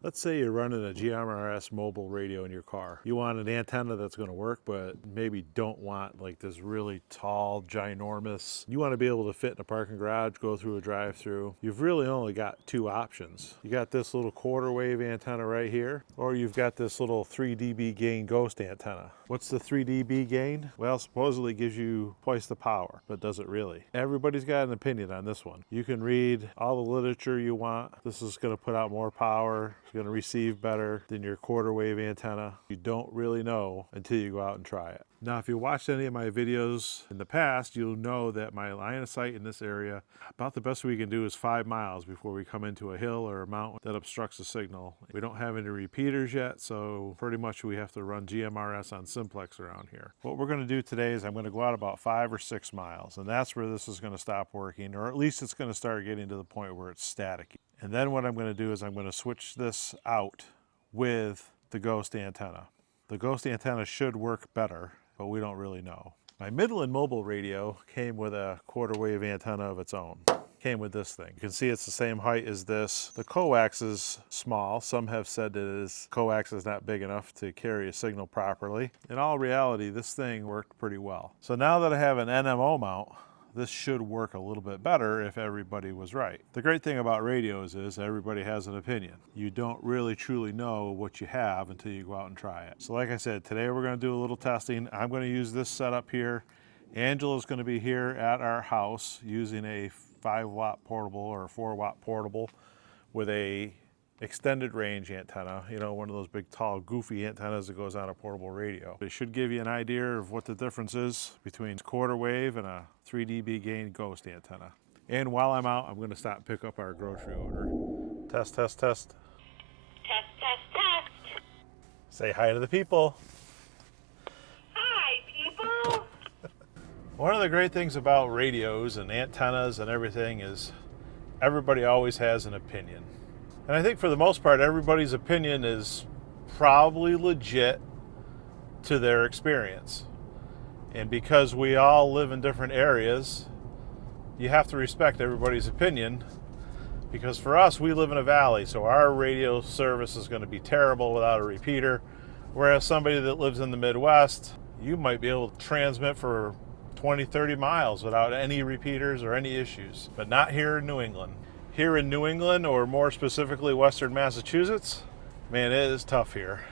Let's say you're running a GMRS mobile radio in your car. You want an antenna that's going to work, but maybe don't want like this really tall, ginormous. You want to be able to fit in a parking garage, go through a drive-through. You've really only got two options. You got this little quarter wave antenna right here, or you've got this little 3 dB gain ghost antenna. What's the 3 dB gain? Well, supposedly gives you twice the power, but does it really? Everybody's got an opinion on this one. You can read all the literature you want. This is going to put out more power. It's going to receive better than your quarter wave antenna. You don't really know until you go out and try it. Now, if you watched any of my videos in the past, you'll know that my line of sight in this area, about the best we can do is 5 miles before we come into a hill or a mountain that obstructs the signal. We don't have any repeaters yet, so pretty much we have to run GMRS on simplex around here. What we're going to do today is I'm going to go out about 5 or 6 miles, and that's where this is going to stop working, or at least it's going to start getting to the point where it's static. And then what I'm going to do is I'm going to switch this out with the ghost antenna. The ghost antenna should work better, but we don't really know. My Midland mobile radio came with a quarter wave antenna of its own. Came with this thing. You can see it's the same height as this. The coax is small. Some have said that coax is not big enough to carry a signal properly. In all reality, this thing worked pretty well. So now that I have an NMO mount, this should work a little bit better if everybody was right. The great thing about radios is everybody has an opinion. You don't really truly know what you have until you go out and try it. So like I said, today we're going to do a little testing. I'm going to use this setup here. Angela's going to be here at our house using a 5-watt portable or a 4-watt portable with a extended range antenna, you know, one of those big tall goofy antennas that goes on a portable radio. It should give you an idea of what the difference is between quarter wave and a 3 dB gain ghost antenna. And while I'm out, I'm going to stop and pick up our grocery order. Test, test, test. Test, test, test. Say hi to the people. Hi, people. One of the great things about radios and antennas and everything is everybody always has an opinion. And I think for the most part, everybody's opinion is probably legit to their experience. And because we all live in different areas, you have to respect everybody's opinion. Because for us, we live in a valley, so our radio service is going to be terrible without a repeater. Whereas somebody that lives in the Midwest, you might be able to transmit for 20, 30 miles without any repeaters or any issues. But not here in New England. Here in New England, or more specifically Western Massachusetts, man, it is tough here.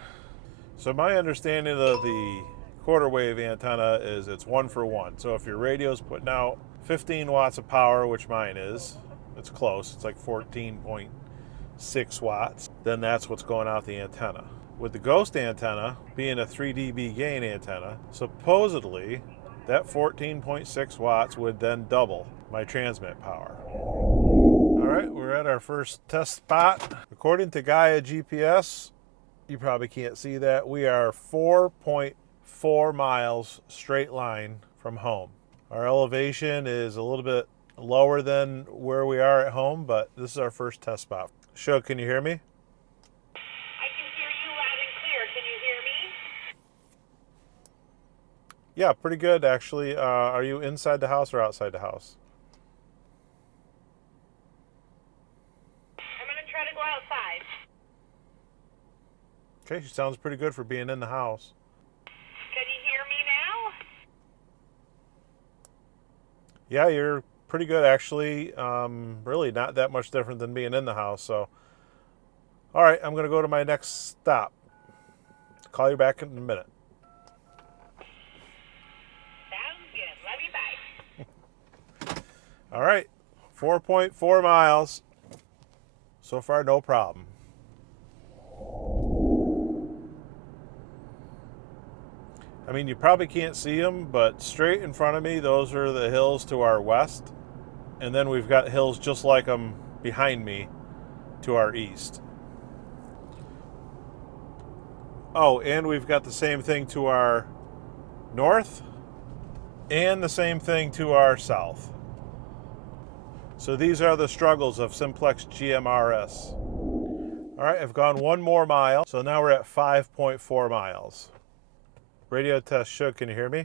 So my understanding of the quarter wave antenna is it's 1 for 1. So if your radio's putting out 15 watts of power, which mine is, it's close, it's like 14.6 watts, then that's what's going out the antenna. With the ghost antenna being a 3 dB gain antenna, supposedly that 14.6 watts would then double my transmit power. All right, we're at our first test spot. According to Gaia GPS, you probably can't see that, we are 4.4 miles straight line from home. Our elevation is a little bit lower than where we are at home, but this is our first test spot. Show, can you hear me? I can hear you loud and clear. Can you hear me? Yeah, pretty good actually. Are you inside the house or outside the house? I'm going to try to go outside. Okay, she sounds pretty good for being in the house. Can you hear me now? Yeah, you're pretty good actually. Really not that much different than being in the house. So, all right, I'm going to go to my next stop. Call you back in a minute. Sounds good. Love you, bye. All right, 4.4 miles. So far, no problem. I mean, you probably can't see them, but straight in front of me, those are the hills to our west. And then we've got hills just like them behind me to our east. Oh, and we've got the same thing to our north and the same thing to our south. So these are the struggles of simplex GMRS. All right, I've gone 1 more mile, so now we're at 5.4 miles. Radio test, Shook, can you hear me?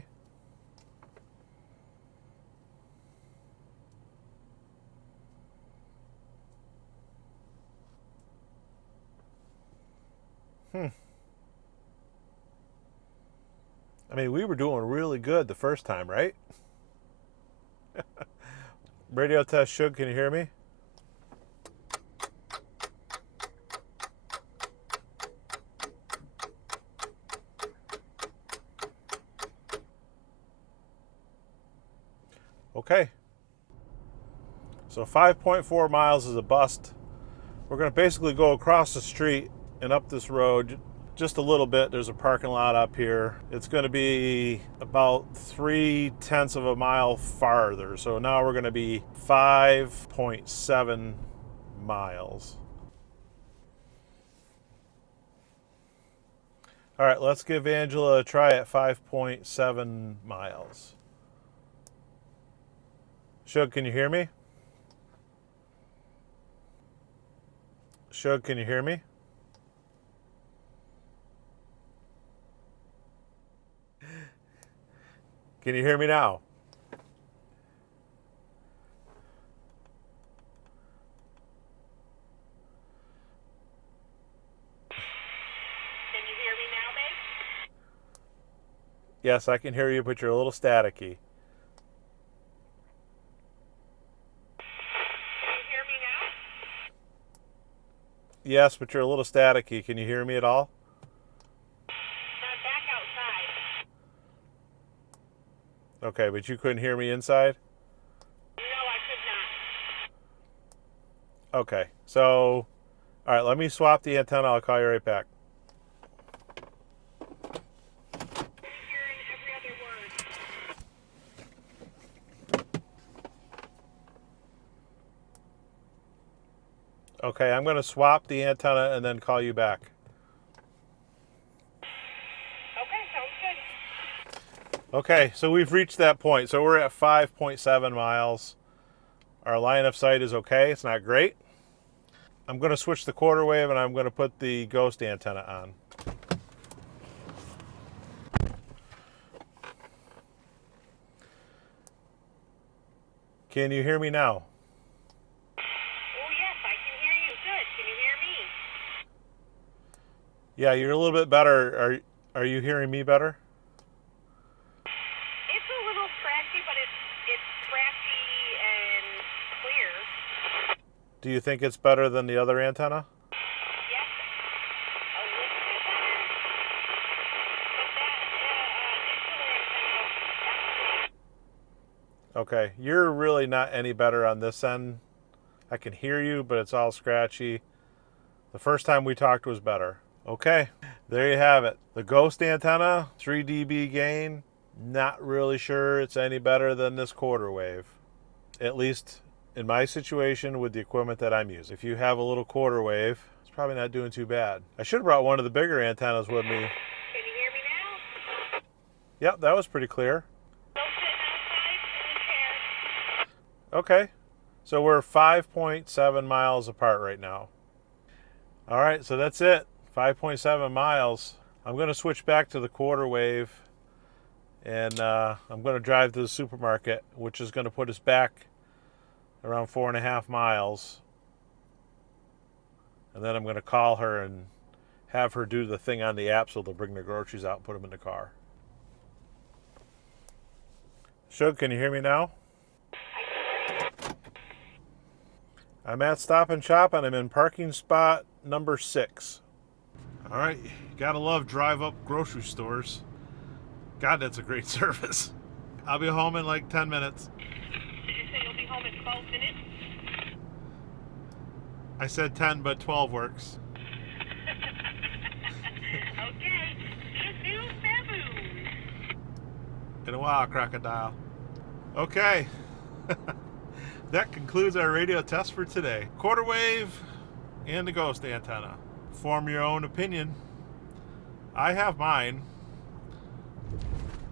I mean, we were doing really good the first time, right? Radio test, Shug, can you hear me? Okay. So 5.4 miles is a bust. We're going to basically go across the street and up this road just a little bit. There's a parking lot up here. It's going to be about 0.3 of a mile farther. So now we're going to be 5.7 miles. All right, let's give Angela a try at 5.7 miles. Shug, can you hear me? Shug, can you hear me? Can you hear me now? Can you hear me now, babe? Yes, I can hear you, but you're a little staticky. Can you hear me now? Yes, but you're a little staticky. Can you hear me at all? I'm back outside. Okay, but you couldn't hear me inside? No, I could not. Okay, so, all right, let me swap the antenna. I'll call you right back. I'm hearing every other word. Okay, I'm going to swap the antenna and then call you back. Okay, sounds good. Okay, so we've reached that point. So we're at 5.7 miles. Our line of sight is okay. It's not great. I'm going to switch the quarter wave and I'm going to put the ghost antenna on. Can you hear me now? Oh, yes, I can hear you. Good. Can you hear me? Yeah, you're a little bit better. Are you hearing me better? It's a little scratchy, but it's scratchy and clear. Do you think it's better than the other antenna? Yes, a little bit better. But that initial antenna, that's Okay, you're really not any better on this end. I can hear you, but it's all scratchy. The first time we talked was better. Okay, there you have it. The ghost antenna, 3 dB gain. Not really sure it's any better than this quarter wave. At least in my situation with the equipment that I'm using. If you have a little quarter wave, it's probably not doing too bad. I should have brought one of the bigger antennas with me. Can you hear me now? Yep, that was pretty clear. Still sitting outside in the chair. Okay, so we're 5.7 miles apart right now. All right, so that's it. 5.7 miles. I'm going to switch back to the quarter wave and I'm going to drive to the supermarket, which is going to put us back around 4.5 miles. And then I'm going to call her and have her do the thing on the app so they'll bring the groceries out and put them in the car. Shug, can you hear me now? I'm at Stop and Shop and I'm in parking spot number 6. All right, gotta love drive up grocery stores. God, that's a great service. I'll be home in like 10 minutes. Did you say you'll be home in 12 minutes? I said 10, but 12 works. Okay. Issue baboon. In a while, crocodile. Okay. That concludes our radio test for today. Quarter wave and the ghost antenna. Form your own opinion. I have mine.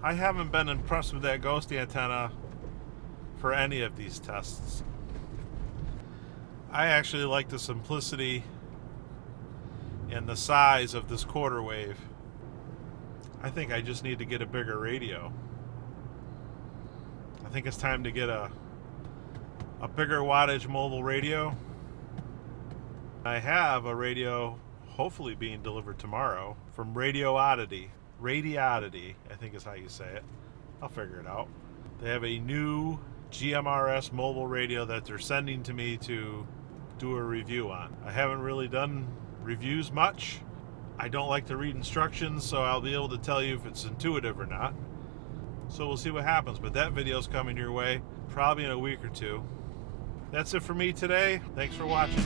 I haven't been impressed with that ghost antenna for any of these tests. I actually like the simplicity and the size of this quarter wave. I think I just need to get a bigger radio. I think it's time to get a bigger wattage mobile radio. I have a radio hopefully being delivered tomorrow from Radio Oddity. Radioddity, I think is how you say it. I'll figure it out. They have a new GMRS mobile radio that they're sending to me to do a review on. I haven't really done reviews much. I don't like to read instructions, so I'll be able to tell you if it's intuitive or not. So we'll see what happens, but that video's coming your way probably in a week or two. That's it for me today. Thanks for watching.